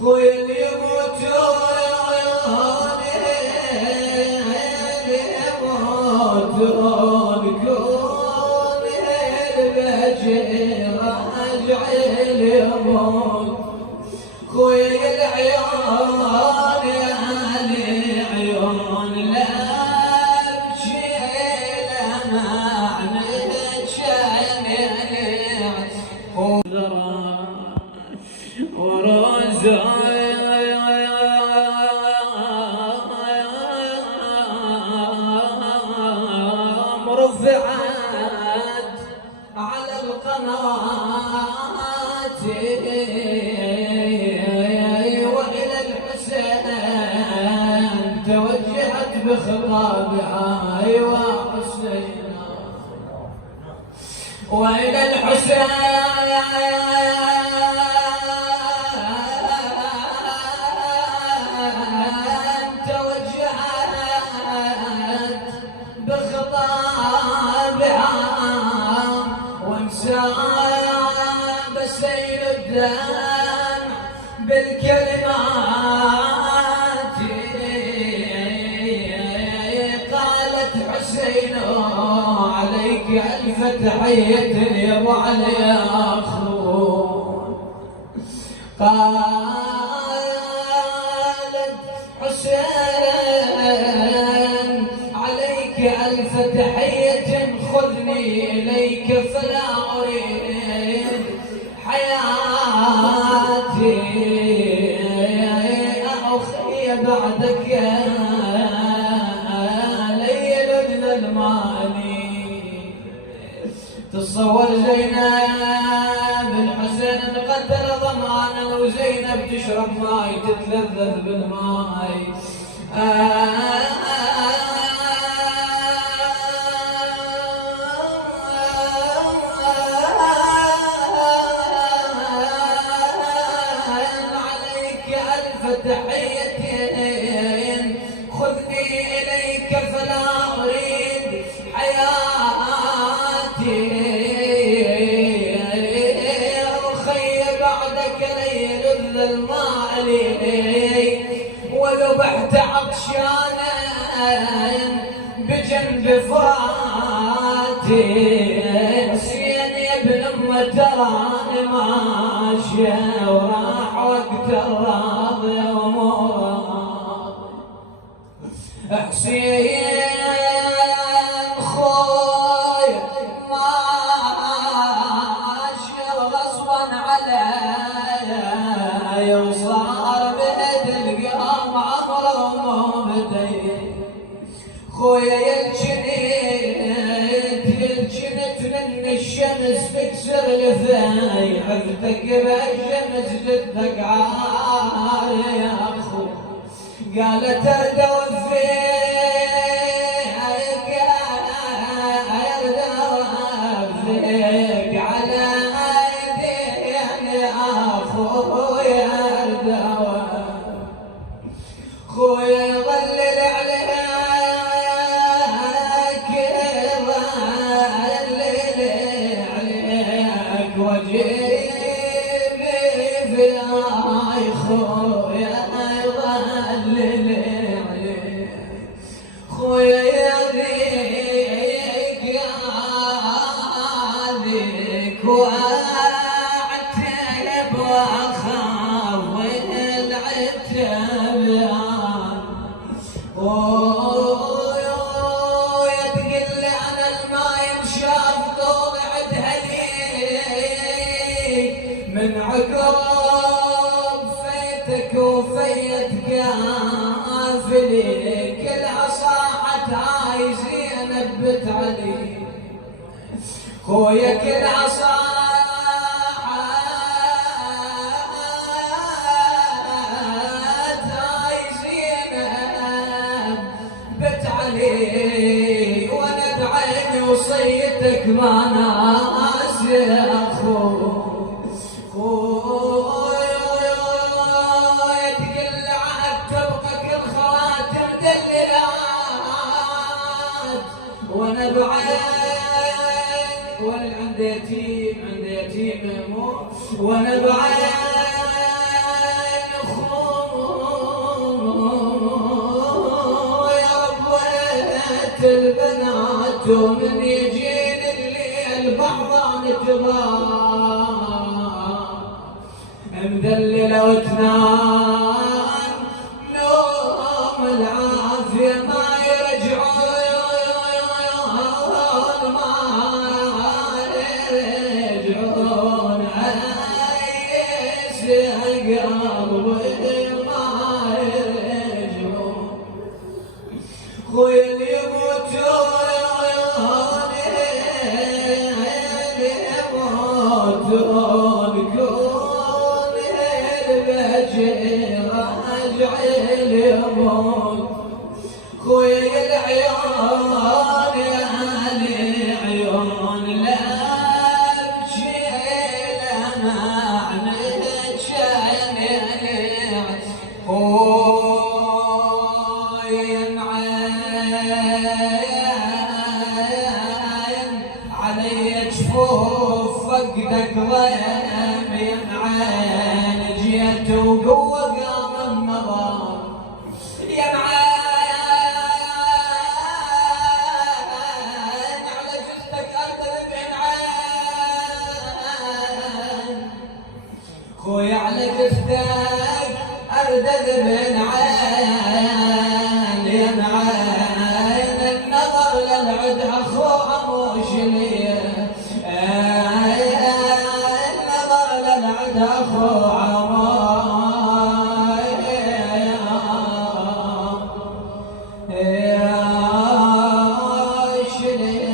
خويا اللي يموتون كون البجي راجع اليموت خويا العيون يا العيون لا بشيل معنى شاني ورزق رفعت على القناة وإلى الحسين توجهت بخطابها أيوة حسين وإلى الحسين توجهت بخطابها وانساب سيل الدم بالكلمات قالت حسين عليك ألف تحية يا أبو علي أخو قالت حسين عليك ألف تحية خذني إليك فلا أريد حياتي أخي بعدك ليل المالي تصور زينب الحسين قتل ضمانا وزينب تشرب ماي تتلذذ بالماي تحيتين خذني إليك فلا أريد حياتي أخي بعدك ليل الماء وذبحت عطشانا بجنب فراتي حسين يا ابن أم تراني ماشية وراح وقت الراضي حسين خوي ماشي غصبا علي وصار بيد القام عمره ومو بدي خويا يلجنت من الشمس تكسر لفاي حفتك بالشمس جدك عالي يا اخو قالت ادوفيك على ايدي يا اخويا خويا يظلل عليك يظلل عليك وجيبي في خويا يظلل عليك خويا يريك يا عليك واعتب واخاف العتب يا تقل انا الماي مشاف طول عدهلي من عقب فيتك وفيت قافلي كلها صاحت هاي زينب بنت علي خويا كلها صاحت وانا بعيني وصيتك ما ناسي اخو خويا تقل عاد تبقى كل خواتم دللات وانا بعين وانا عندي يتيم مو وانا بعين ومن يجين الليل بعضان تبان مذللة وتنام نوم العافية ما يرجعون ما يرجعون عايز قلبي ما يرجعون خويا اللي يموتون كون البشر راجع اليموت خويا العيون يا العيون لا بشيل انا عنك علي جفوف فقدك ضيم ينعين جيت وقوة قام النظر ينعين على جثتك أردد بنعين خوي على جثتك أردد بنعين ينعين النظر للعد أخوها موش ليه النظر للعد أخوها موش ليه